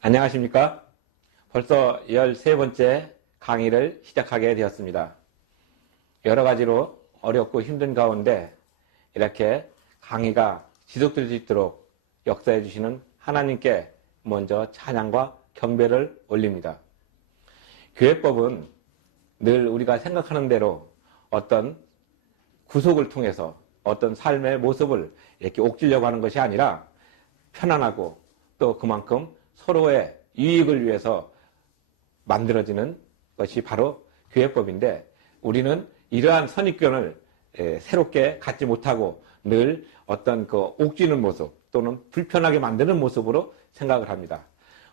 안녕하십니까? 벌써 13번째 강의를 시작하게 되었습니다. 여러 가지로 어렵고 힘든 가운데 이렇게 강의가 지속될 수 있도록 역사해 주시는 하나님께 먼저 찬양과 경배를 올립니다. 교회법은 늘 우리가 생각하는 대로 어떤 구속을 통해서 어떤 삶의 모습을 이렇게 옥죄려고 하는 것이 아니라 편안하고 또 그만큼 서로의 유익을 위해서 만들어지는 것이 바로 교회법인데, 우리는 이러한 선입견을 새롭게 갖지 못하고 늘 어떤 그 옥죄는 모습 또는 불편하게 만드는 모습으로 생각을 합니다.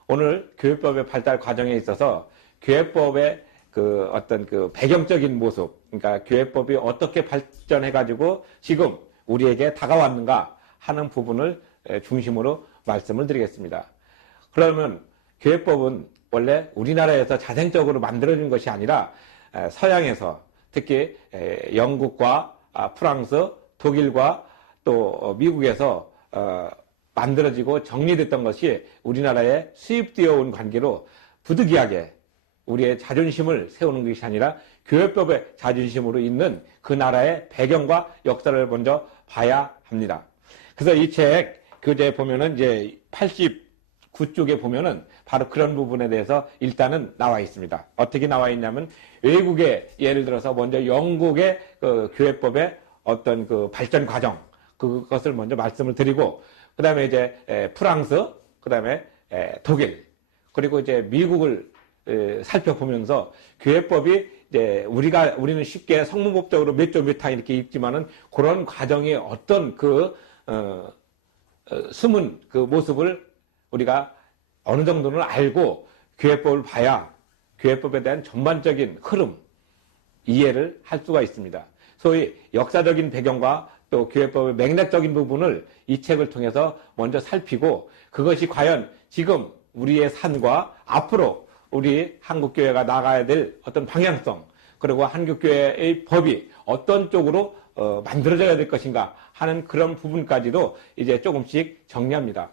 오늘 교회법의 발달 과정에 있어서 교회법의 그 어떤 그 배경적인 모습, 그러니까 교회법이 어떻게 발전해가지고 지금 우리에게 다가왔는가 하는 부분을 중심으로 말씀을 드리겠습니다. 그러면 교회법은 원래 우리나라에서 자생적으로 만들어진 것이 아니라 서양에서, 특히 영국과 프랑스, 독일과 또 미국에서 만들어지고 정리됐던 것이 우리나라에 수입되어 온 관계로 부득이하게 우리의 자존심을 세우는 것이 아니라 교회법의 자존심으로 있는 그 나라의 배경과 역사를 먼저 봐야 합니다. 그래서 이 책 교재에 보면은 이제 89쪽에 보면은 바로 그런 부분에 대해서 일단은 나와 있습니다. 어떻게 나와 있냐면, 외국의, 예를 들어서 먼저 영국의 그 교회법의 어떤 그 발전 과정, 그것을 먼저 말씀을 드리고, 그 다음에 이제 프랑스, 그 다음에 독일, 그리고 이제 미국을 살펴보면서 교회법이 이제 우리는 쉽게 성문법적으로 몇 조 몇 항 이렇게 읽지만은 그런 과정이 어떤 숨은 그 모습을 우리가 어느 정도는 알고 교회법을 봐야 교회법에 대한 전반적인 흐름, 이해를 할 수가 있습니다. 소위 역사적인 배경과 또 교회법의 맥락적인 부분을 이 책을 통해서 먼저 살피고, 그것이 과연 지금 우리의 삶과 앞으로 우리 한국교회가 나가야 될 어떤 방향성, 그리고 한국교회의 법이 어떤 쪽으로 만들어져야 될 것인가 하는 그런 부분까지도 이제 조금씩 정리합니다.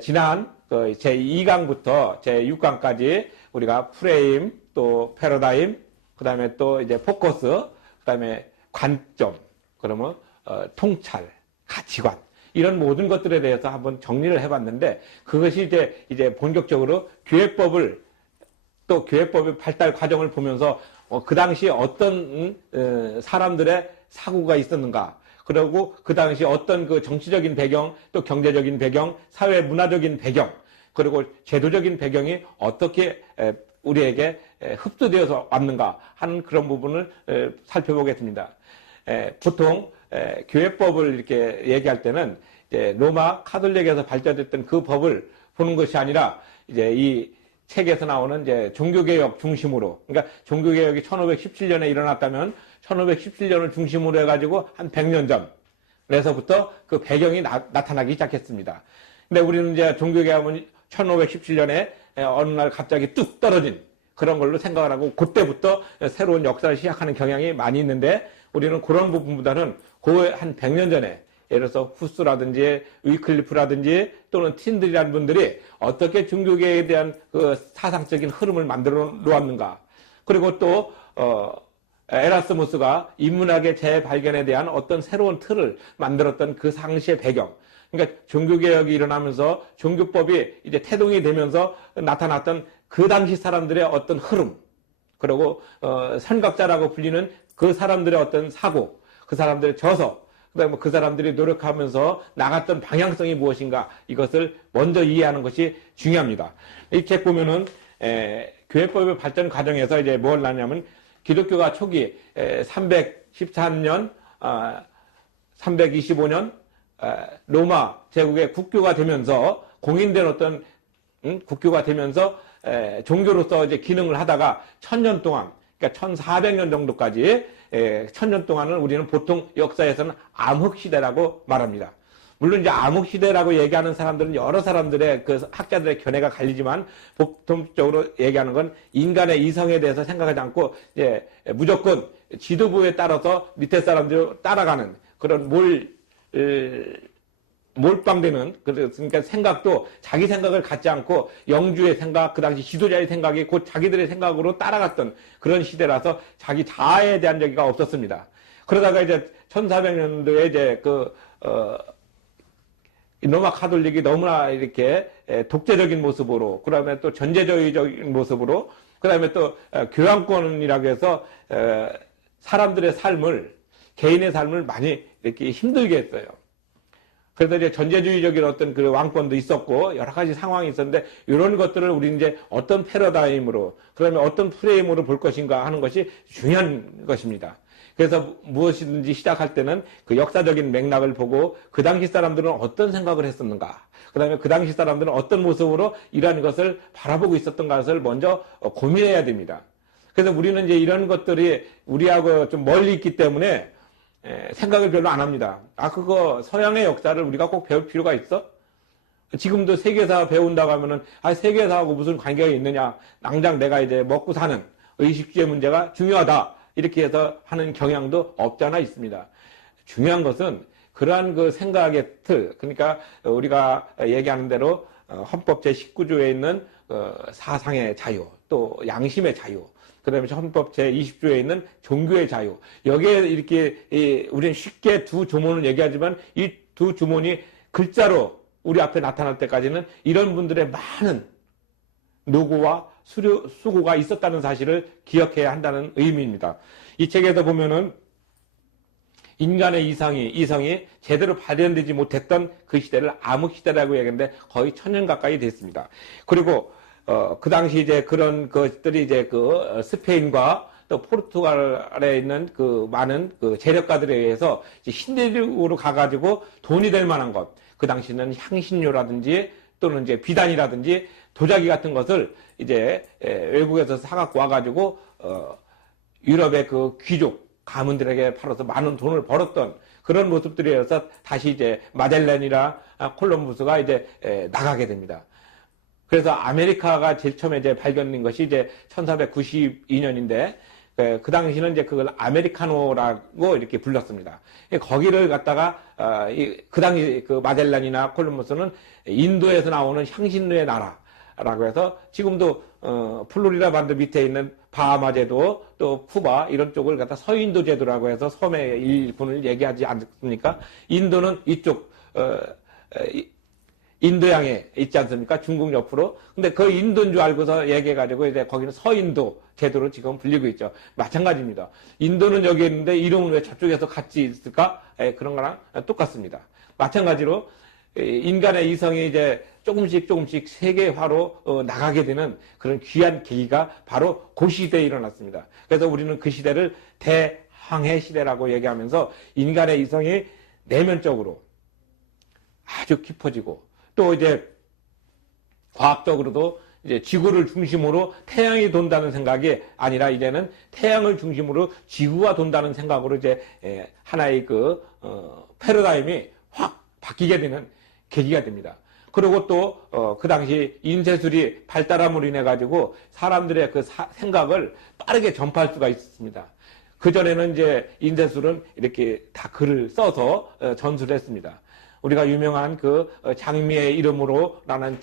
지난 제2강부터 제6강까지 우리가 프레임, 또 패러다임, 그 다음에 또 이제 포커스, 그 다음에 관점, 그러면 통찰, 가치관, 이런 모든 것들에 대해서 한번 정리를 해봤는데, 그것이 이제 본격적으로 교회법을, 또 교회법의 발달 과정을 보면서 그 당시 어떤 사람들의 사고가 있었는가, 그리고 그 당시 어떤 그 정치적인 배경, 또 경제적인 배경, 사회 문화적인 배경, 그리고 제도적인 배경이 어떻게 우리에게 흡수되어서 왔는가 하는 그런 부분을 살펴보겠습니다. 보통 교회법을 이렇게 얘기할 때는 이제 로마 카톨릭에서 발전됐던 그 법을 보는 것이 아니라, 이제 이 책에서 나오는 이제 종교개혁 중심으로, 그러니까 종교개혁이 1517년에 일어났다면 1517년을 중심으로 해가지고 한 100년 전에서부터 그 배경이 나타나기 시작했습니다. 근데 우리는 이제 종교개혁은 1517년에 어느 날 갑자기 뚝 떨어진 그런 걸로 생각을 하고, 그때부터 새로운 역사를 시작하는 경향이 많이 있는데, 우리는 그런 부분보다는 그 한 100년 전에, 예를 들어서 후스라든지 위클리프라든지 또는 틴들이라는 분들이 어떻게 종교개혁에 대한 그 사상적인 흐름을 만들어 놓았는가, 그리고 또 에라스무스가 인문학의 재발견에 대한 어떤 새로운 틀을 만들었던 그 당시의 배경, 그러니까 종교개혁이 일어나면서 종교법이 이제 태동이 되면서 나타났던 그 당시 사람들의 어떤 흐름, 그리고 선각자라고 불리는 그 사람들의 어떤 사고, 그 사람들의 저서, 그다음에 그 사람들이 노력하면서 나갔던 방향성이 무엇인가, 이것을 먼저 이해하는 것이 중요합니다. 이 책 보면은 교회법의 발전 과정에서 이제 뭘 나냐면, 기독교가 초기 313년, 325년 로마 제국의 국교가 되면서, 공인된 어떤 국교가 되면서 종교로서 이제 기능을 하다가 1000년 동안, 그러니까 1400년 정도까지 1000년 동안을 우리는 보통 역사에서는 암흑시대라고 말합니다. 물론 이제 암흑시대라고 얘기하는 사람들은 여러 사람들의 그 학자들의 견해가 갈리지만, 보통적으로 얘기하는 건 인간의 이성에 대해서 생각하지 않고 이제 무조건 지도부에 따라서 밑에 사람들이 따라가는 그런 몰빵되는, 그러니까 생각도 자기 생각을 갖지 않고 영주의 생각, 그 당시 지도자의 생각이 곧 자기들의 생각으로 따라갔던 그런 시대라서 자기 자아에 대한 얘기가 없었습니다. 그러다가 이제 1400년도에 이제 로마 카톨릭이 너무나 이렇게 독재적인 모습으로, 그 다음에 또 전제주의적인 모습으로, 그 다음에 또 교황권이라고 해서 사람들의 삶을, 개인의 삶을 많이 이렇게 힘들게 했어요. 그래서 이제 전제주의적인 어떤 그 왕권도 있었고 여러 가지 상황이 있었는데 이런 것들을 우리 이제 어떤 패러다임으로, 그러면 어떤 프레임으로 볼 것인가 하는 것이 중요한 것입니다. 그래서 무엇이든지 시작할 때는 그 역사적인 맥락을 보고 그 당시 사람들은 어떤 생각을 했었는가, 그 다음에 그 당시 사람들은 어떤 모습으로 이러한 것을 바라보고 있었던 것을 먼저 고민해야 됩니다. 그래서 우리는 이제 이런 것들이 우리하고 좀 멀리 있기 때문에 생각을 별로 안 합니다. 그거 서양의 역사를 우리가 꼭 배울 필요가 있어? 지금도 세계사 배운다고 하면은, 세계사하고 무슨 관계가 있느냐. 당장 내가 이제 먹고 사는 의식주의 문제가 중요하다. 이렇게 해서 하는 경향도 없지 않아 있습니다. 중요한 것은 그러한 그 생각의 틀, 그러니까 우리가 얘기하는 대로 헌법 제19조에 있는 사상의 자유, 또 양심의 자유, 그 다음에 헌법 제20조에 있는 종교의 자유. 여기에 이렇게, 우리는 쉽게 두 조문을 얘기하지만 이 두 조문이 글자로 우리 앞에 나타날 때까지는 이런 분들의 많은 노고와 수고가 있었다는 사실을 기억해야 한다는 의미입니다. 이 책에서 보면은 인간의 이성이 제대로 발현되지 못했던 그 시대를 암흑시대라고 얘기하는데 거의 1000년 가까이 됐습니다. 그리고 그 당시 이제 그런 것들이 이제 스페인과 또 포르투갈에 있는 그 많은 그 재력가들에 의해서 신대륙으로 가가지고 돈이 될 만한 것, 그 당시는 향신료라든지 또는 이제 비단이라든지 도자기 같은 것을 이제 외국에서 사갖고 와가지고 유럽의 그 귀족 가문들에게 팔아서 많은 돈을 벌었던 그런 모습들이어서 다시 이제 마젤란이나 콜럼부스가 이제 나가게 됩니다. 그래서 아메리카가 제일 처음에 이제 발견된 것이 이제 1492년인데 그 당시는 이제 그걸 아메리카노라고 이렇게 불렀습니다. 거기를 갖다가 그 당시 그 마젤란이나 콜럼버스는 인도에서 나오는 향신료의 나라라고 해서 지금도 플로리다 반도 밑에 있는 바하마 제도 또 쿠바 이런 쪽을 갖다 서인도 제도라고 해서 섬의 일부를 얘기하지 않습니까? 인도는 이쪽 인도양에 있지 않습니까? 중국 옆으로. 근데 그 인도인 줄 알고서 얘기해가지고 이제 거기는 서인도 제도로 지금 불리고 있죠. 마찬가지입니다. 인도는 여기 있는데 이름은 왜 저쪽에서 같이 있을까? 그런 거랑 똑같습니다. 마찬가지로 인간의 이성이 이제 조금씩 세계화로 나가게 되는 그런 귀한 계기가 바로 그 시대에 일어났습니다. 그래서 우리는 그 시대를 대항해 시대라고 얘기하면서 인간의 이성이 내면적으로 아주 깊어지고 또 이제 과학적으로도 이제 지구를 중심으로 태양이 돈다는 생각이 아니라 이제는 태양을 중심으로 지구가 돈다는 생각으로 이제 하나의 패러다임이 확 바뀌게 되는 계기가 됩니다. 그리고 또 그 당시 인쇄술이 발달함으로 인해 가지고 사람들의 그 생각을 빠르게 전파할 수가 있었습니다. 그전에는 이제 인쇄술은 이렇게 다 글을 써서 전수를 했습니다. 우리가 유명한 그 장미의 이름으로라는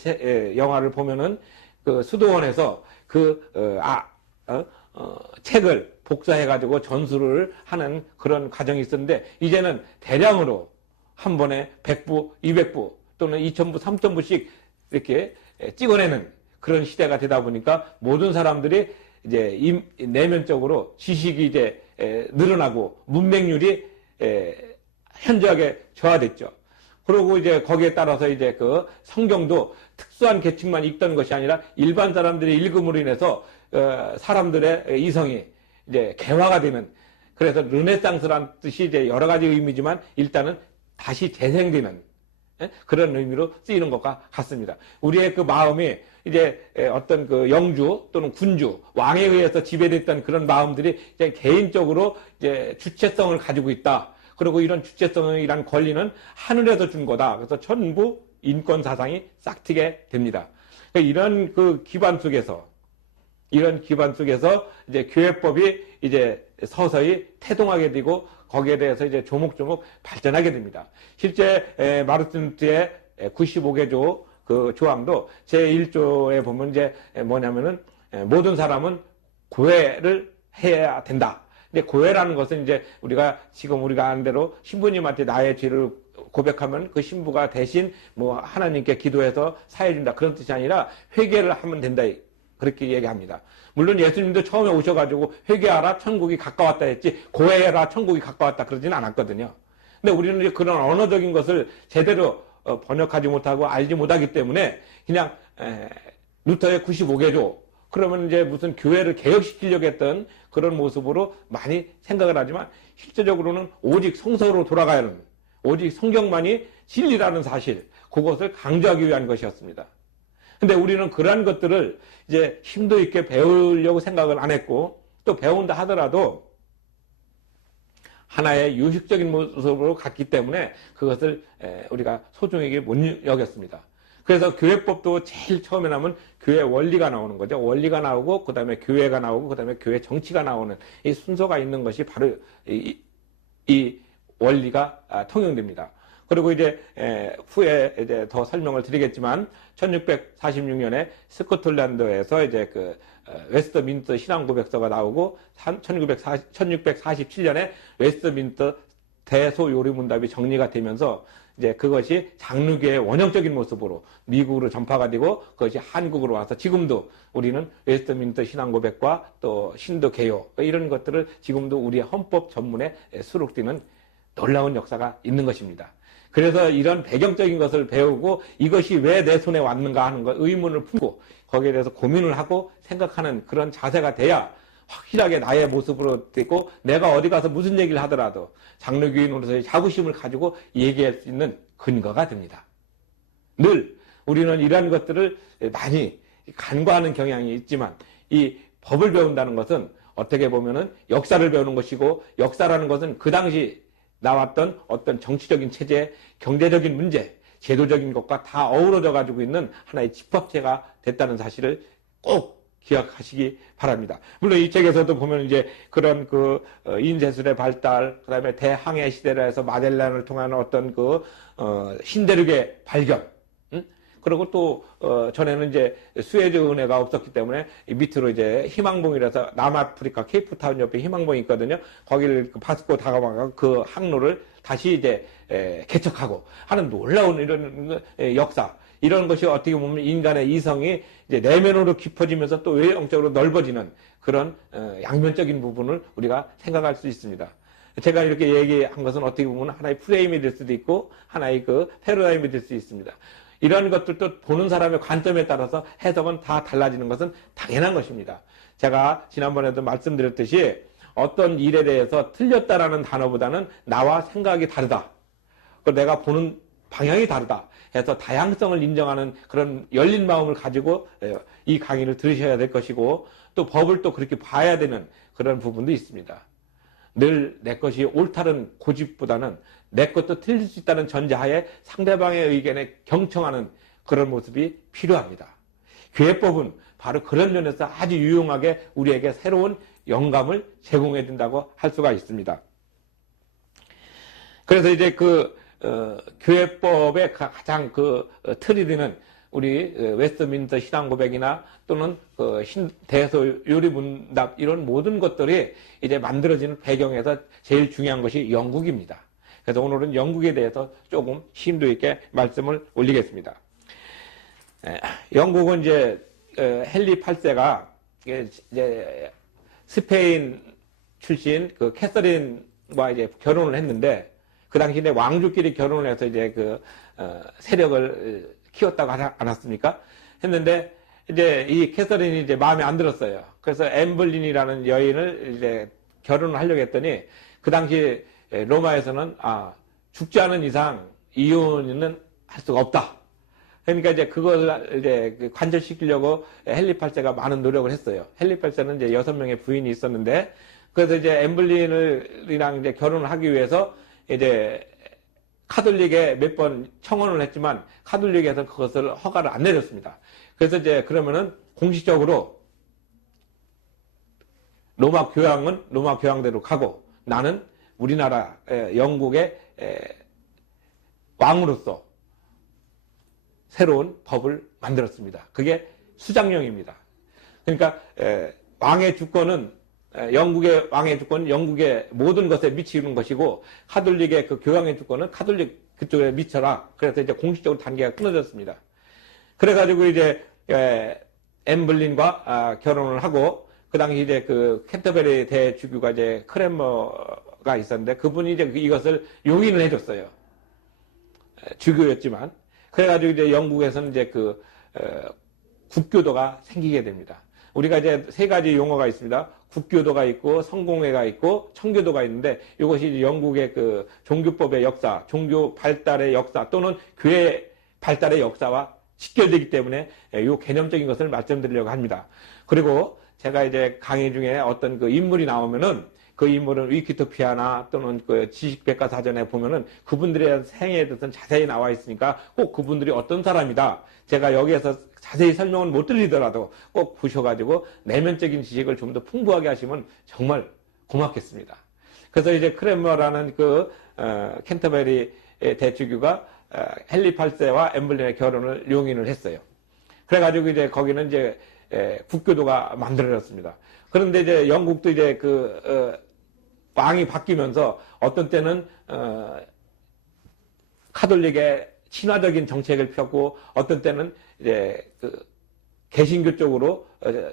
영화를 보면은 그 수도원에서 책을 복사해가지고 전수를 하는 그런 과정이 있었는데 이제는 대량으로 한 번에 100부, 200부 또는 2000부, 3000부씩 이렇게 찍어내는 그런 시대가 되다 보니까 모든 사람들이 이제 내면적으로 지식이 이제 늘어나고 문맹률이 현저하게 저하됐죠. 그리고 이제 거기에 따라서 이제 그 성경도 특수한 계층만 읽던 것이 아니라 일반 사람들의 읽음으로 인해서 사람들의 이성이 이제 개화가 되는, 그래서 르네상스란 뜻이 이제 여러 가지 의미지만 일단은 다시 재생되는 그런 의미로 쓰이는 것과 같습니다. 우리의 그 마음이 이제 어떤 그 영주 또는 군주, 왕에 의해서 지배됐던 그런 마음들이 이제 개인적으로 이제 주체성을 가지고 있다. 그리고 이런 주체성이란 권리는 하늘에서 준 거다. 그래서 전부 인권 사상이 싹트게 됩니다. 이런 그 기반 속에서 이제 교회법이 이제 서서히 태동하게 되고 거기에 대해서 이제 조목조목 발전하게 됩니다. 실제 마르틴 루터의 95개조 그 조항도 제1조에 보면 이제 뭐냐면은 모든 사람은 고해를 해야 된다. 근데 고해라는 것은 이제 지금 우리가 아는 대로 신부님한테 나의 죄를 고백하면 그 신부가 대신 뭐 하나님께 기도해서 사해 준다. 그런 뜻이 아니라 회개를 하면 된다. 그렇게 얘기합니다. 물론 예수님도 처음에 오셔가지고 회개하라 천국이 가까웠다 했지 고해해라 천국이 가까웠다 그러지는 않았거든요. 근데 우리는 이제 그런 언어적인 것을 제대로 번역하지 못하고 알지 못하기 때문에 그냥 루터의 95개조 그러면 이제 무슨 교회를 개혁시키려고 했던 그런 모습으로 많이 생각을 하지만 실제적으로는 오직 성서로 돌아가야 하는 오직 성경만이 진리라는 사실 그것을 강조하기 위한 것이었습니다. 근데 우리는 그러한 것들을 이제 힘도 있게 배우려고 생각을 안 했고 또 배운다 하더라도 하나의 유식적인 모습으로 갔기 때문에 그것을 우리가 소중하게 못 여겼습니다. 그래서 교회법도 제일 처음에 나오면 교회 원리가 나오는 거죠. 원리가 나오고 그 다음에 교회가 나오고 그 다음에 교회 정치가 나오는 이 순서가 있는 것이 바로 이 원리가 통용됩니다. 그리고 이제 후에 이제 더 설명을 드리겠지만 1646년에 스코틀랜드에서 이제 그 웨스트민스터 신앙고백서가 나오고 1647년에 웨스트민스터 대소요리문답이 정리가 되면서 이제 그것이 장로교의 원형적인 모습으로 미국으로 전파가 되고 그것이 한국으로 와서 지금도 우리는 웨스트민스터 신앙고백과 또 신도개요 이런 것들을 지금도 우리의 헌법 전문에 수록되는 놀라운 역사가 있는 것입니다. 그래서 이런 배경적인 것을 배우고 이것이 왜 내 손에 왔는가 하는 것 의문을 품고 거기에 대해서 고민을 하고 생각하는 그런 자세가 돼야 확실하게 나의 모습으로 되고 내가 어디 가서 무슨 얘기를 하더라도 장로교인으로서의 자부심을 가지고 얘기할 수 있는 근거가 됩니다. 늘 우리는 이러한 것들을 많이 간과하는 경향이 있지만 이 법을 배운다는 것은 어떻게 보면은 역사를 배우는 것이고 역사라는 것은 그 당시 나왔던 어떤 정치적인 체제, 경제적인 문제, 제도적인 것과 다 어우러져 가지고 있는 하나의 집합체가 됐다는 사실을 꼭 기억하시기 바랍니다. 물론 이 책에서도 보면 이제 그런 인쇄술의 발달, 그 다음에 대항해 시대로 해서 마젤란을 통한 어떤 신대륙의 발견, 그리고 또 전에는 이제 수에즈 은혜가 없었기 때문에 밑으로 이제 희망봉이라서 남아프리카 케이프타운 옆에 희망봉이 있거든요. 거기를 바스코 다가마가 그 항로를 다시 이제 개척하고 하는 놀라운 이런 역사. 이런 것이 어떻게 보면 인간의 이성이 이제 내면으로 깊어지면서 또 외형적으로 넓어지는 그런 양면적인 부분을 우리가 생각할 수 있습니다. 제가 이렇게 얘기한 것은 어떻게 보면 하나의 프레임이 될 수도 있고 하나의 패러다임이 될 수 있습니다. 이런 것들도 보는 사람의 관점에 따라서 해석은 다 달라지는 것은 당연한 것입니다. 제가 지난번에도 말씀드렸듯이 어떤 일에 대해서 틀렸다라는 단어보다는 나와 생각이 다르다. 내가 보는 방향이 다르다 해서 다양성을 인정하는 그런 열린 마음을 가지고 이 강의를 들으셔야 될 것이고 또 법을 또 그렇게 봐야 되는 그런 부분도 있습니다. 늘 내 것이 옳다는 고집보다는 내 것도 틀릴 수 있다는 전제하에 상대방의 의견에 경청하는 그런 모습이 필요합니다. 교회법은 바로 그런 면에서 아주 유용하게 우리에게 새로운 영감을 제공해 준다고 할 수가 있습니다. 그래서 이제 교회법의 가장 틀이 되는 우리 웨스트민스터 신앙고백이나 또는 대소요리문답 이런 모든 것들이 이제 만들어지는 배경에서 제일 중요한 것이 영국입니다. 그래서 오늘은 영국에 대해서 조금 심도 있게 말씀을 올리겠습니다. 영국은 이제 헨리 8세가 이제 스페인 출신 캐서린과 이제 결혼을 했는데 그 당시에 왕족끼리 결혼을 해서 이제 세력을 키웠다고 하지 않았습니까? 했는데 이제 이 캐서린이 이제 마음에 안 들었어요. 그래서 엠블린이라는 여인을 이제 결혼을 하려고 했더니 그 당시 로마에서는 죽지 않은 이상 이혼은 할 수가 없다. 그러니까 이제 그걸 이제 관철시키려고 헨리 8세가 많은 노력을 했어요. 헨리 8세는 이제 6명의 부인이 있었는데 그래서 이제 엠블린이랑 이제 결혼을 하기 위해서 이제 카톨릭에 몇 번 청원을 했지만 카톨릭에서 그것을 허가를 안 내렸습니다. 그래서 이제 그러면은 공식적으로 로마 교황은 로마 교황대로 가고 나는 우리나라 영국의 왕으로서 새로운 법을 만들었습니다. 그게 수장령입니다. 그러니까 왕의 주권은 영국의 왕의 주권은 영국의 모든 것에 미치는 것이고 카톨릭의 그 교황의 주권은 카톨릭 그쪽에 미쳐라. 그래서 이제 공식적으로 단계가 끊어졌습니다. 그래가지고 이제 엠블린과 결혼을 하고 그 당시 이제 그 캔터베리 대주교가 이제 크랜머가 있었는데 그분이 이제 이것을 용인을 해줬어요. 주교였지만 그래가지고 이제 영국에서는 이제 그 국교도가 생기게 됩니다. 우리가 이제 세 가지 용어가 있습니다. 국교도가 있고 성공회가 있고 청교도가 있는데 이것이 이제 영국의 그 종교법의 역사, 종교 발달의 역사 또는 교회 발달의 역사와 직결되기 때문에 이 개념적인 것을 말씀드리려고 합니다. 그리고 제가 이제 강의 중에 어떤 그 인물이 나오면은 그 인물은 위키토피아나 또는 그 지식백과사전에 보면은 그분들의 생애에 대해서는 자세히 나와 있으니까 꼭 그분들이 어떤 사람이다. 제가 여기에서 자세히 설명을 못 드리더라도 꼭 보셔가지고 내면적인 지식을 좀 더 풍부하게 하시면 정말 고맙겠습니다. 그래서 이제 크랜머라는 그 캔터베리 대주교가 헨리 8세와 엠블린의 결혼을 용인을 했어요. 그래가지고 이제 거기는 이제 국교도가 만들어졌습니다. 그런데 이제 영국도 이제 왕이 바뀌면서 어떤 때는 카톨릭의 친화적인 정책을 폈고 어떤 때는 이제 그 개신교 쪽으로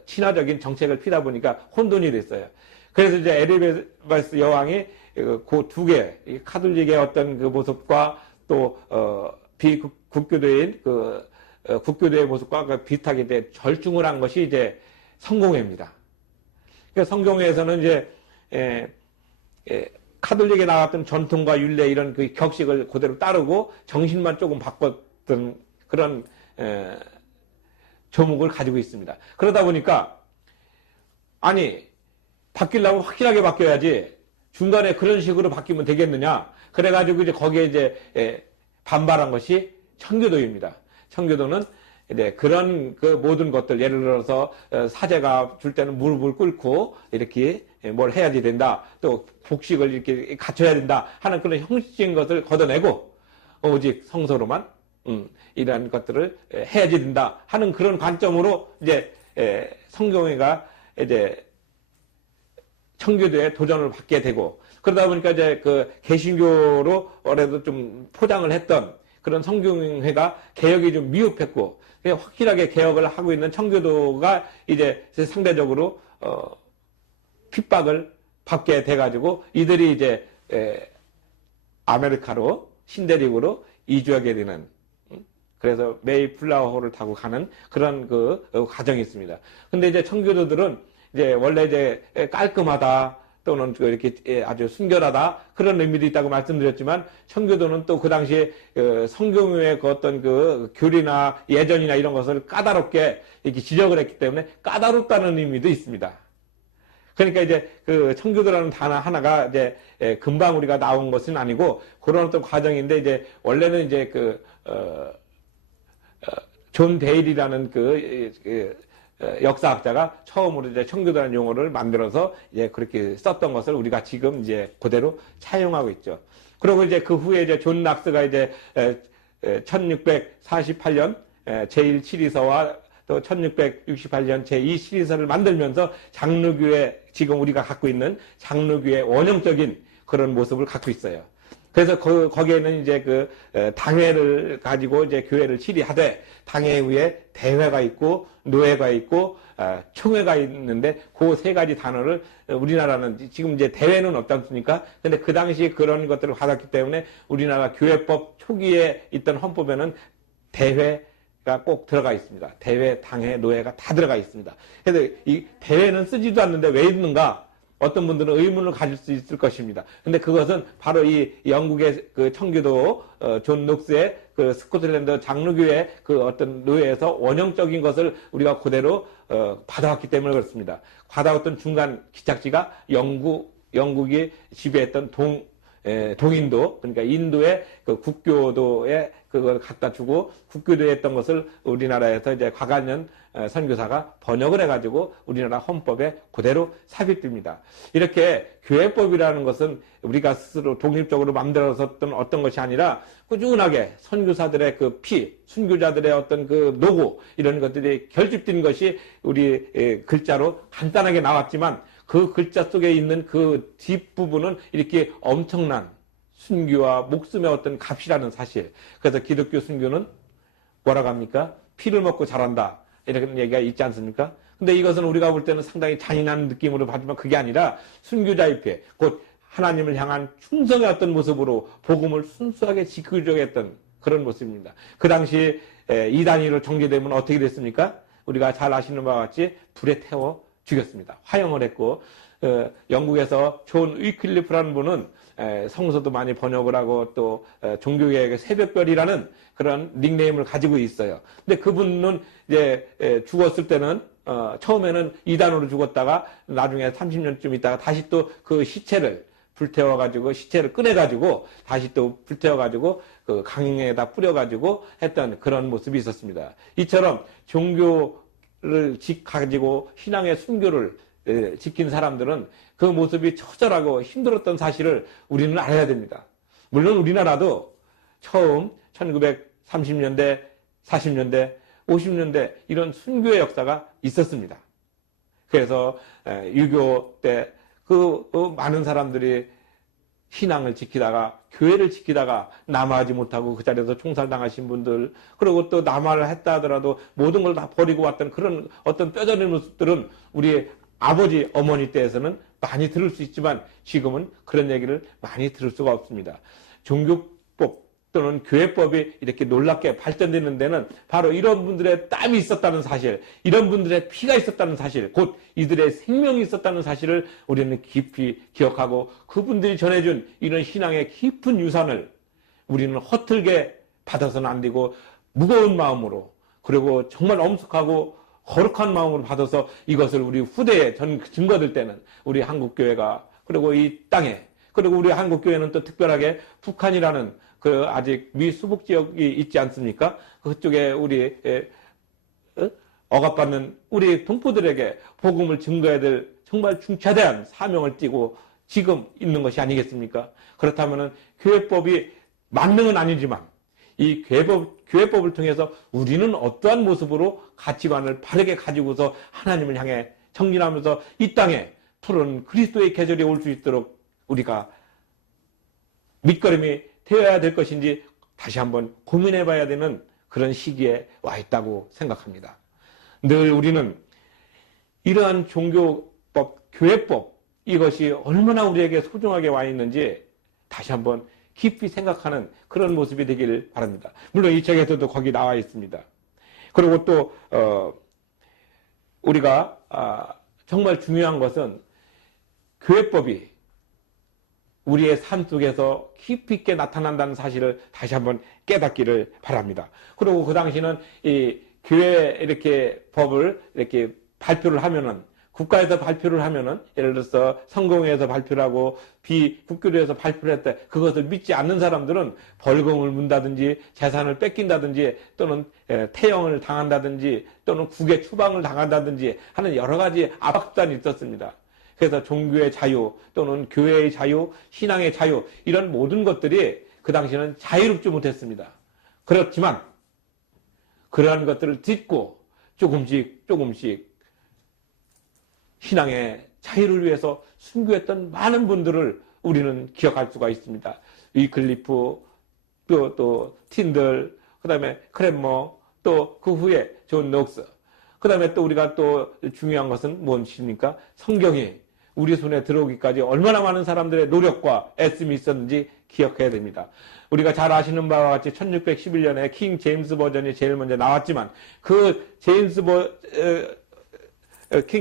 친화적인 정책을 피다 보니까 혼돈이 됐어요. 그래서 이제 엘리자베스 여왕이 그 두 개, 카톨릭의 어떤 그 모습과 또 비국교도인 그 국교도의 모습과 비슷하게 돼 절충을 한 것이 이제 성공회입니다. 그러니까 성공회에서는 이제 카톨릭에 나왔던 전통과 율례 이런 그 격식을 그대로 따르고 정신만 조금 바꿨던 그런 조목을 가지고 있습니다. 그러다 보니까 아니 바뀌려면 확실하게 바뀌어야지 중간에 그런 식으로 바뀌면 되겠느냐. 그래가지고 이제 거기에 이제 반발한 것이 청교도입니다. 청교도는 이제 그런 그 모든 것들 예를 들어서 사제가 줄 때는 무릎을 꿇고 이렇게 뭘 해야지 된다. 또 복식을 이렇게 갖춰야 된다 하는 그런 형식적인 것을 걷어내고 오직 성서로만 이러한 것들을 해야지 된다 하는 그런 관점으로 이제 성경회가 이제 청교도에 도전을 받게 되고 그러다 보니까 이제 그 개신교로 그래도 좀 포장을 했던 그런 성경회가 개혁이 좀 미흡했고 확실하게 개혁을 하고 있는 청교도가 이제 상대적으로 핍박을 받게 돼가지고 이들이 이제 아메리카로 신대륙으로 이주하게 되는 그래서 메이플라워호를 타고 가는 그런 그 과정이 있습니다. 근데 이제 청교도들은 이제 원래 이제 깔끔하다 또는 이렇게 아주 순결하다 그런 의미도 있다고 말씀드렸지만 청교도는 또 그 당시에 성경의 그 어떤 그 교리나 예전이나 이런 것을 까다롭게 이렇게 지적을 했기 때문에 까다롭다는 의미도 있습니다. 그러니까 이제 그 청교도라는 단어 하나가 이제 금방 우리가 나온 것은 아니고 그런 어떤 과정인데 이제 원래는 이제 존 데일이라는 역사학자가 처음으로 이제 청교도라는 용어를 만들어서 이제 그렇게 썼던 것을 우리가 지금 이제 그대로 차용하고 있죠. 그리고 이제 그 후에 이제 존 낙스가 이제 1648년 제1치리서와 또 1668년 제2치리서를 만들면서 장로교회 지금 우리가 갖고 있는 장로교회 원형적인 그런 모습을 갖고 있어요. 그래서 거기에는 이제 그 당회를 가지고 이제 교회를 치리하되 당회 위에 대회가 있고 노회가 있고 총회가 있는데 그 세 가지 단어를 우리나라는 지금 이제 대회는 없지 않습니까? 근데 그 당시 그런 것들을 받았기 때문에 우리나라 교회법 초기에 있던 헌법에는 대회가 꼭 들어가 있습니다. 대회, 당회, 노회가 다 들어가 있습니다. 그래서 이 대회는 쓰지도 않는데 왜 있는가? 어떤 분들은 의문을 가질 수 있을 것입니다. 근데 그것은 바로 이 영국의 그 청교도 존 녹스의 그 스코틀랜드 장로교회 그 어떤 노예에서 원형적인 것을 우리가 그대로 받아왔기 때문에 그렇습니다. 받아왔던 중간 기착지가 영국이 지배했던 동인도, 그러니까 인도의 그 국교도에 그걸 갖다 주고 국교도에 했던 것을 우리나라에서 이제 곽한연 선교사가 번역을 해가지고 우리나라 헌법에 그대로 삽입됩니다. 이렇게 교회법이라는 것은 우리가 스스로 독립적으로 만들어섰던 어떤 것이 아니라 꾸준하게 선교사들의 그 피, 순교자들의 어떤 그 노고, 이런 것들이 결집된 것이 우리 글자로 간단하게 나왔지만 그 글자 속에 있는 그 뒷부분은 이렇게 엄청난 순교와 목숨의 어떤 값이라는 사실. 그래서 기독교 순교는 뭐라고 합니까? 피를 먹고 자란다, 이런 얘기가 있지 않습니까? 근데 이것은 우리가 볼 때는 상당히 잔인한 느낌으로 봐지만 그게 아니라 순교자의 피, 곧 하나님을 향한 충성의 어떤 모습으로 복음을 순수하게 지키려고 했던 그런 모습입니다. 그 당시 이단위로 정죄되면 어떻게 됐습니까? 우리가 잘 아시는 바와 같이 불에 태워 죽였습니다. 화형을 했고, 영국에서 존 위클리프라는 분은 성서도 많이 번역을 하고 또 종교개혁의 새벽별이라는 그런 닉네임을 가지고 있어요. 근데 그분은 이제 죽었을 때는 처음에는 이단으로 죽었다가 나중에 30년쯤 있다가 다시 또 그 시체를 불태워가지고 시체를 꺼내가지고 다시 또 불태워가지고 그 강에다 뿌려가지고 했던 그런 모습이 있었습니다. 이처럼 종교를 가지고 신앙의 순교를 지킨 사람들은 그 모습이 처절하고 힘들었던 사실을 우리는 알아야 됩니다. 물론 우리나라도 처음 1930년대, 40년대, 50년대 이런 순교의 역사가 있었습니다. 그래서 유교 때 그 많은 사람들이 신앙을 지키다가 교회를 지키다가 남아하지 못하고 그 자리에서 총살당하신 분들, 그리고 또 남아를 했다 하더라도 모든 걸 다 버리고 왔던 그런 어떤 뼈저린 모습들은 우리 아버지, 어머니 때에서는 많이 들을 수 있지만 지금은 그런 얘기를 많이 들을 수가 없습니다. 종교법 또는 교회법이 이렇게 놀랍게 발전되는 데는 바로 이런 분들의 땀이 있었다는 사실, 이런 분들의 피가 있었다는 사실, 곧 이들의 생명이 있었다는 사실을 우리는 깊이 기억하고 그분들이 전해준 이런 신앙의 깊은 유산을 우리는 허틀게 받아서는 안 되고 무거운 마음으로, 그리고 정말 엄숙하고 거룩한 마음으로 받아서 이것을 우리 후대에 증거될 때는 우리 한국교회가, 그리고 이 땅에, 그리고 우리 한국교회는 또 특별하게 북한이라는 그 아직 미수복 지역이 있지 않습니까? 그쪽에 우리 억압받는 우리 동포들에게 복음을 증거해야 될 정말 중차대한 사명을 띠고 지금 있는 것이 아니겠습니까? 그렇다면 교회법이 만능은 아니지만 이 교회법을 통해서 우리는 어떠한 모습으로 가치관을 바르게 가지고서 하나님을 향해 정진하면서 이 땅에 푸른 그리스도의 계절이 올 수 있도록 우리가 밑거름이 되어야 될 것인지 다시 한번 고민해 봐야 되는 그런 시기에 와 있다고 생각합니다. 늘 우리는 이러한 종교법, 교회법, 이것이 얼마나 우리에게 소중하게 와 있는지 다시 한번 깊이 생각하는 그런 모습이 되기를 바랍니다. 물론 이 책에서도 거기 나와 있습니다. 그리고 또 우리가 정말 중요한 것은 교회법이 우리의 삶 속에서 깊이 있게 나타난다는 사실을 다시 한번 깨닫기를 바랍니다. 그리고 그 당시는 이 교회 이렇게 법을 이렇게 발표를 하면은, 국가에서 발표를 하면은, 예를 들어서 성공회에서 발표를 하고 비국교도에서 발표를 했다, 그것을 믿지 않는 사람들은 벌금을 문다든지 재산을 뺏긴다든지 또는 태형을 당한다든지 또는 국외 추방을 당한다든지 하는 여러 가지 압박수단이 있었습니다. 그래서 종교의 자유 또는 교회의 자유, 신앙의 자유, 이런 모든 것들이 그 당시에는 자유롭지 못했습니다. 그렇지만 그러한 것들을 딛고 조금씩 신앙의 자유를 위해서 순교했던 많은 분들을 우리는 기억할 수가 있습니다. 위클리프, 또 틴들, 그 다음에 크랜머, 또 그 후에 존 녹스, 그 다음에 또 우리가 또 중요한 것은 무엇입니까? 성경이 우리 손에 들어오기까지 얼마나 많은 사람들의 노력과 애씀이 있었는지 기억해야 됩니다. 우리가 잘 아시는 바와 같이 1611년에 킹 제임스 버전이 제일 먼저 나왔지만 그 킹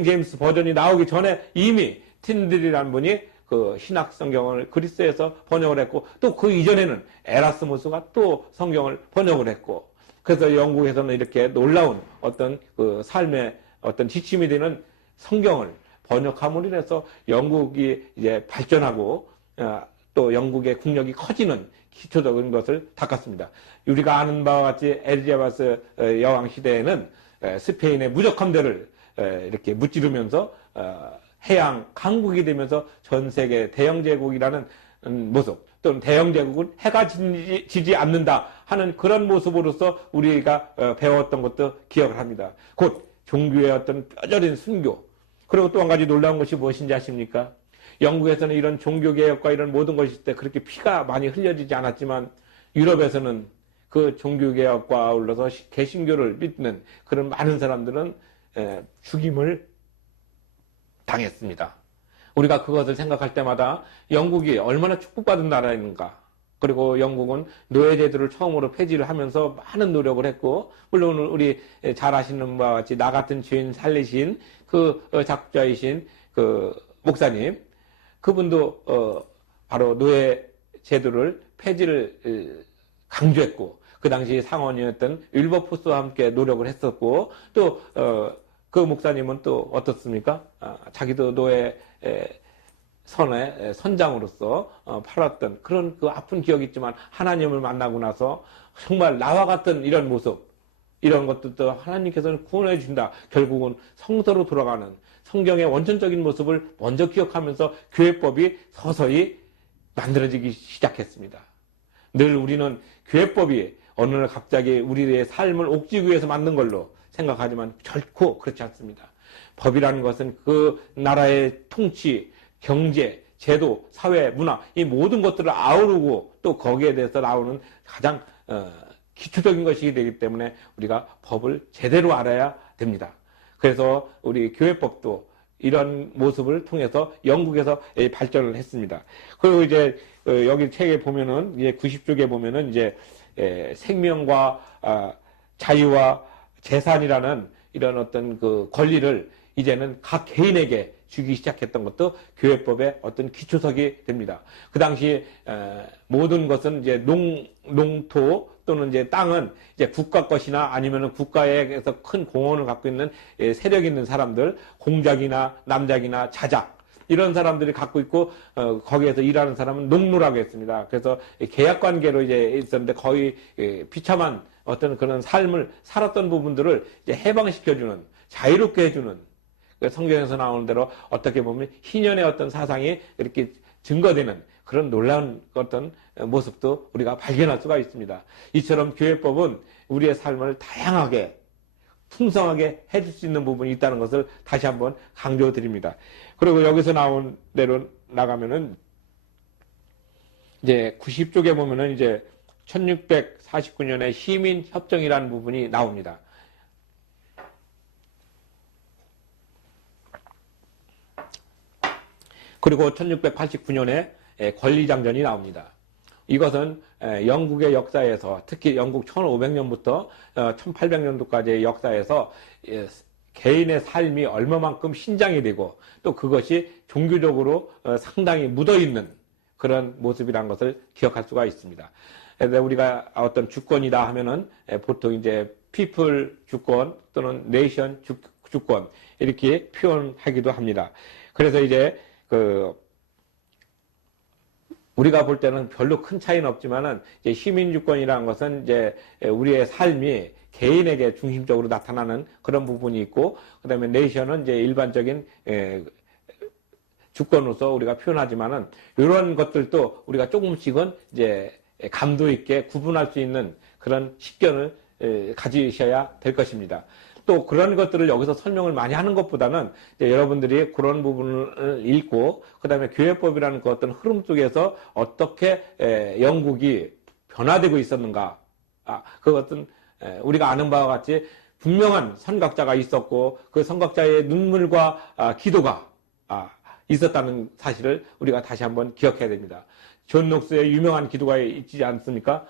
제임스 버전이 나오기 전에 이미 틴들이라는 분이 그 신약 성경을 그리스에서 번역을 했고, 또 그 이전에는 에라스무스가 또 성경을 번역을 했고, 그래서 영국에서는 이렇게 놀라운 어떤 그 삶의 어떤 지침이 되는 성경을 번역함으로 인해서 영국이 이제 발전하고 또 영국의 국력이 커지는 기초적인 것을 닦았습니다. 우리가 아는 바와 같이 엘리자베스 여왕 시대에는 스페인의 무적 함대를 이렇게 무찌르면서 해양 강국이 되면서 전 세계 대영 제국이라는 모습, 또는 대영 제국은 해가 지지 않는다 하는 그런 모습으로서 우리가 배웠던 것도 기억을 합니다. 곧 종교의 어떤 뼈저린 순교. 그리고 또 한 가지 놀라운 것이 무엇인지 아십니까? 영국에서는 이런 종교개혁과 이런 모든 것이 있을 때 그렇게 피가 많이 흘려지지 않았지만 유럽에서는 그 종교개혁과 아울러서 개신교를 믿는 그런 많은 사람들은 죽임을 당했습니다. 우리가 그것을 생각할 때마다 영국이 얼마나 축복받은 나라인가. 그리고 영국은 노예제도를 처음으로 폐지를 하면서 많은 노력을 했고, 물론 우리 잘 아시는 바와 같이 나 같은 죄인 살리신 그 작곡자이신 그 목사님, 그분도 바로 노예제도를 폐지를 강조했고, 그 당시 상원이었던 윌버포스와 함께 노력을 했었고, 또 그 목사님은 또 어떻습니까? 자기도 노예 선의 선장으로서 팔았던 그런 그 아픈 기억이 있지만 하나님을 만나고 나서 정말 나와 같은 이런 모습, 이런 것들도 하나님께서는 구원해 준다. 결국은 성서로 돌아가는 성경의 원천적인 모습을 먼저 기억하면서 교회법이 서서히 만들어지기 시작했습니다. 늘 우리는 교회법이 어느 날 갑자기 우리의 삶을 옥죄기 위해서 만든 걸로 생각하지만 결코 그렇지 않습니다. 법이라는 것은 그 나라의 통치, 경제, 제도, 사회, 문화 이 모든 것들을 아우르고 또 거기에 대해서 나오는 가장 기초적인 것이기 되기 때문에 우리가 법을 제대로 알아야 됩니다. 그래서 우리 교회법도 이런 모습을 통해서 영국에서 발전을 했습니다. 그리고 이제 여기 책에 보면은 이제 90쪽에 보면은 이제 생명과 자유와 재산이라는 이런 어떤 그 권리를 이제는 각 개인에게 주기 시작했던 것도 교회법의 어떤 기초석이 됩니다. 그 당시 모든 것은 이제 농토 또는 이제 땅은 이제 국가 것이나 아니면은 국가에서 큰 공헌을 갖고 있는 세력 있는 사람들, 공작이나 남작이나 자작 이런 사람들이 갖고 있고 거기에서 일하는 사람은 농노라고 했습니다. 그래서 계약 관계로 이제 있었는데 거의 비참한 어떤 그런 삶을 살았던 부분들을 이제 해방시켜주는 자유롭게 해주는 성경에서 나오는 대로 어떻게 보면 희년의 어떤 사상이 이렇게 증거되는 그런 놀라운 어떤 모습도 우리가 발견할 수가 있습니다. 이처럼 교회법은 우리의 삶을 다양하게 풍성하게 해줄 수 있는 부분이 있다는 것을 다시 한번 강조드립니다. 그리고 여기서 나온 대로 나가면은 이제 90쪽에 보면은 이제 1649년에 시민협정이라는 부분이 나옵니다. 그리고 1689년에 권리장전이 나옵니다. 이것은 영국의 역사에서 특히 영국 1500년부터 1800년도까지의 역사에서 개인의 삶이 얼마만큼 신장이 되고 또 그것이 종교적으로 상당히 묻어있는 그런 모습이라는 것을 기억할 수가 있습니다. 그래서 우리가 어떤 주권이다 하면은 보통 이제 people 주권 또는 nation 주권 이렇게 표현하기도 합니다. 그래서 이제 우리가 볼 때는 별로 큰 차이는 없지만은 이제 시민주권이라는 것은 이제 우리의 삶이 개인에게 중심적으로 나타나는 그런 부분이 있고, 그 다음에 네이션은 이제 일반적인 주권으로서 우리가 표현하지만은 이런 것들도 우리가 조금씩은 이제 감도 있게 구분할 수 있는 그런 식견을 가지셔야 될 것입니다. 또 그런 것들을 여기서 설명을 많이 하는 것보다는 이제 여러분들이 그런 부분을 읽고 그다음에 교회법이라는 그 어떤 흐름 속에서 어떻게 영국이 변화되고 있었는가, 그 어떤 우리가 아는 바와 같이 분명한 선각자가 있었고 그 선각자의 눈물과 기도가 있었다는 사실을 우리가 다시 한번 기억해야 됩니다. 존 녹스의 유명한 기도가 있지 않습니까?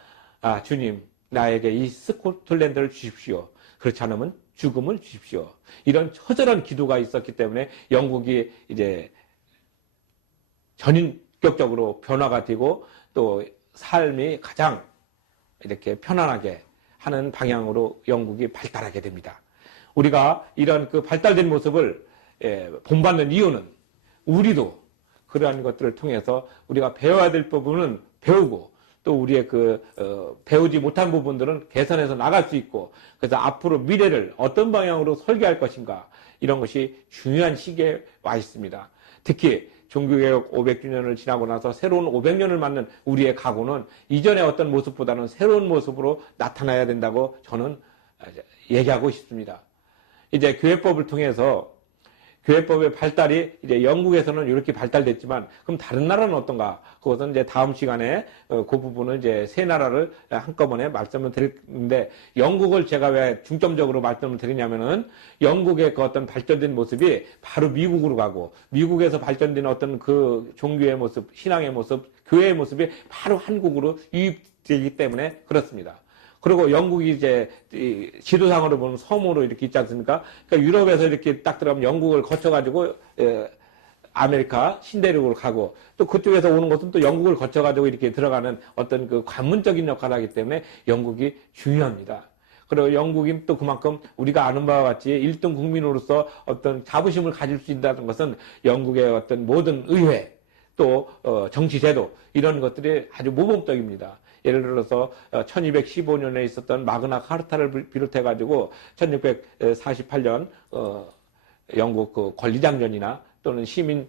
주님, 나에게 이 스코틀랜드를 주십시오. 그렇지 않으면 죽음을 주십시오. 이런 처절한 기도가 있었기 때문에 영국이 이제 전인격적으로 변화가 되고 또 삶이 가장 이렇게 편안하게 하는 방향으로 영국이 발달하게 됩니다. 우리가 이런 그 발달된 모습을 본받는 이유는 우리도 그러한 것들을 통해서 우리가 배워야 될 부분은 배우고 또 우리의 배우지 못한 부분들은 개선해서 나갈 수 있고 그래서 앞으로 미래를 어떤 방향으로 설계할 것인가 이런 것이 중요한 시기에 와 있습니다. 특히 종교개혁 500주년을 지나고 나서 새로운 500년을 맞는 우리의 각오는 이전의 어떤 모습보다는 새로운 모습으로 나타나야 된다고 저는 얘기하고 싶습니다. 이제 교회법을 통해서 교회법의 발달이 이제 영국에서는 이렇게 발달됐지만 그럼 다른 나라는 어떤가? 그것은 이제 다음 시간에 그 부분은 이제 세 나라를 한꺼번에 말씀을 드리는데 영국을 제가 왜 중점적으로 말씀을 드리냐면은 영국의 그 어떤 발전된 모습이 바로 미국으로 가고 미국에서 발전된 어떤 그 종교의 모습, 신앙의 모습, 교회의 모습이 바로 한국으로 유입되기 때문에 그렇습니다. 그리고 영국이 이제 지도상으로 보면 섬으로 이렇게 있지 않습니까? 그러니까 유럽에서 이렇게 딱 들어가면 영국을 거쳐가지고 아메리카 신대륙으로 가고 또 그쪽에서 오는 것은 또 영국을 거쳐가지고 이렇게 들어가는 어떤 그 관문적인 역할을 하기 때문에 영국이 중요합니다. 그리고 영국이 또 그만큼 우리가 아는 바와 같이 1등 국민으로서 어떤 자부심을 가질 수 있다는 것은 영국의 어떤 모든 의회 또 정치제도 이런 것들이 아주 모범적입니다. 예를 들어서 1215년에 있었던 마그나 카르타를 비롯해가지고 1648년 영국 그 권리장전이나 또는 시민의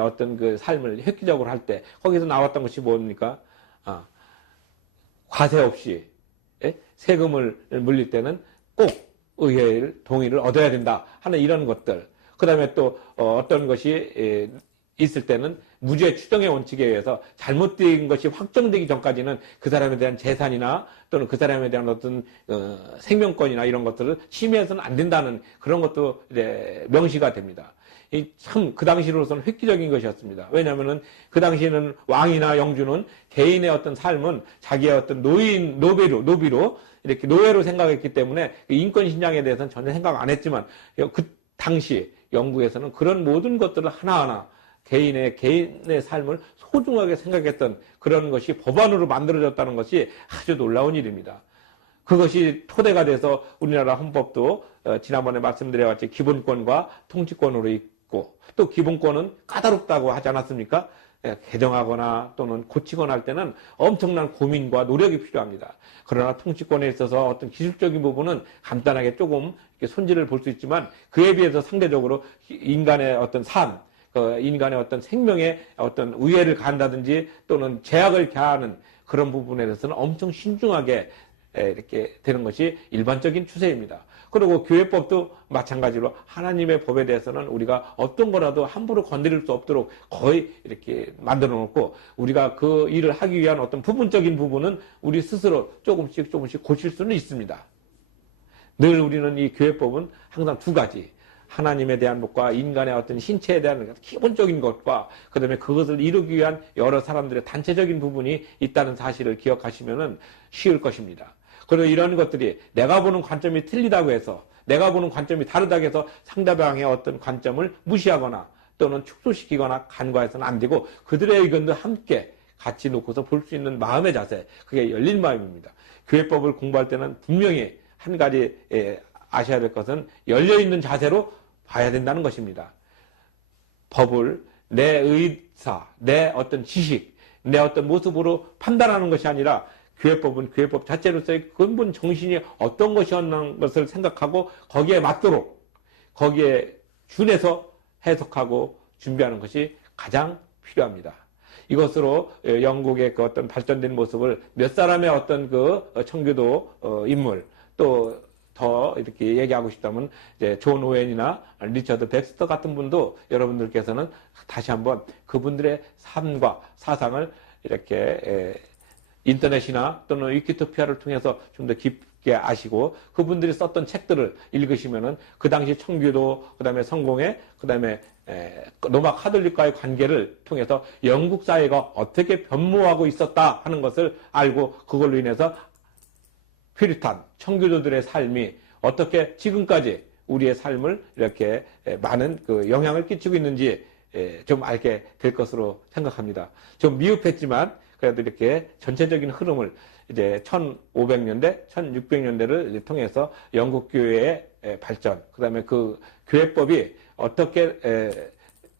어떤 그 삶을 획기적으로 할 때 거기서 나왔던 것이 뭡니까? 과세 없이 세금을 물릴 때는 꼭 의회의 동의를 얻어야 된다 하는 이런 것들. 그 다음에 또 어떤 것이 있을 때는 무죄 추정의 원칙에 의해서 잘못된 것이 확정되기 전까지는 그 사람에 대한 재산이나 또는 그 사람에 대한 어떤 생명권이나 이런 것들을 침해해서는 안 된다는 그런 것도 이제 명시가 됩니다. 참 그 당시로서는 획기적인 것이었습니다. 왜냐하면은 그 당시에는 왕이나 영주는 개인의 어떤 삶은 자기의 어떤 노비로 이렇게 노예로 생각했기 때문에 인권 신장에 대해서는 전혀 생각 안 했지만 그 당시 영국에서는 그런 모든 것들을 하나하나 개인의 삶을 소중하게 생각했던 그런 것이 법안으로 만들어졌다는 것이 아주 놀라운 일입니다. 그것이 토대가 돼서 우리나라 헌법도 지난번에 말씀드려봤지 기본권과 통치권으로 있고 또 기본권은 까다롭다고 하지 않았습니까? 개정하거나 또는 고치거나 할 때는 엄청난 고민과 노력이 필요합니다. 그러나 통치권에 있어서 어떤 기술적인 부분은 간단하게 조금 손질을 볼 수 있지만 그에 비해서 상대적으로 인간의 어떤 삶, 인간의 어떤 생명에 어떤 우애를 가한다든지 또는 제약을 가하는 그런 부분에 대해서는 엄청 신중하게 이렇게 되는 것이 일반적인 추세입니다. 그리고 교회법도 마찬가지로 하나님의 법에 대해서는 우리가 어떤 거라도 함부로 건드릴 수 없도록 거의 이렇게 만들어 놓고 우리가 그 일을 하기 위한 어떤 부분적인 부분은 우리 스스로 조금씩 고칠 수는 있습니다. 늘 우리는 이 교회법은 항상 두 가지, 하나님에 대한 것과 인간의 어떤 신체에 대한 기본적인 것과 그 다음에 그것을 이루기 위한 여러 사람들의 단체적인 부분이 있다는 사실을 기억하시면 쉬울 것입니다. 그리고 이런 것들이 내가 보는 관점이 틀리다고 해서 내가 보는 관점이 다르다고 해서 상대방의 어떤 관점을 무시하거나 또는 축소시키거나 간과해서는 안 되고 그들의 의견도 함께 같이 놓고서 볼 수 있는 마음의 자세, 그게 열린 마음입니다. 교회법을 공부할 때는 분명히 한 가지 아셔야 될 것은 열려있는 자세로 봐야 된다는 것입니다. 법을 내 의사, 내 어떤 지식, 내 어떤 모습으로 판단하는 것이 아니라 교회법은 교회법 자체로서의 근본 정신이 어떤 것이었는 것을 생각하고 거기에 맞도록 거기에 준해서 해석하고 준비하는 것이 가장 필요합니다. 이것으로 영국의 그 어떤 발전된 모습을 몇 사람의 어떤 그 청교도 인물 또 더 이렇게 얘기하고 싶다면 이제 존 오웬이나 리처드 백스터 같은 분도 여러분들께서는 다시 한번 그분들의 삶과 사상을 이렇게 인터넷이나 또는 위키토피아를 통해서 좀 더 깊게 아시고 그분들이 썼던 책들을 읽으시면은 그 당시 청교도 그다음에 성공회 그다음에 로마 카톨릭과의 관계를 통해서 영국 사회가 어떻게 변모하고 있었다 하는 것을 알고 그걸로 인해서 퓨리탄 청교도들의 삶이 어떻게 지금까지 우리의 삶을 이렇게 많은 그 영향을 끼치고 있는지 좀 알게 될 것으로 생각합니다. 좀 미흡했지만 그래도 이렇게 전체적인 흐름을 이제 1500년대, 1600년대를 통해서 영국 교회의 발전, 그 다음에 그 교회법이 어떻게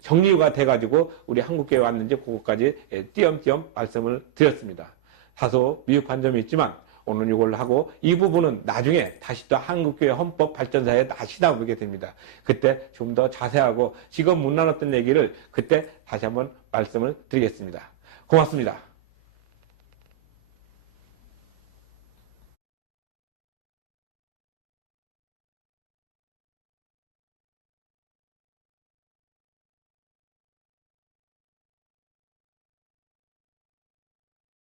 정리가 돼가지고 우리 한국교회 왔는지 그것까지 띄엄띄엄 말씀을 드렸습니다. 다소 미흡한 점이 있지만 오늘 이걸 하고 이 부분은 나중에 다시 또 한국교회 헌법 발전사에 다시 나오게 됩니다. 그때 좀 더 자세하고 지금 못 나눴던 얘기를 그때 다시 한번 말씀을 드리겠습니다. 고맙습니다.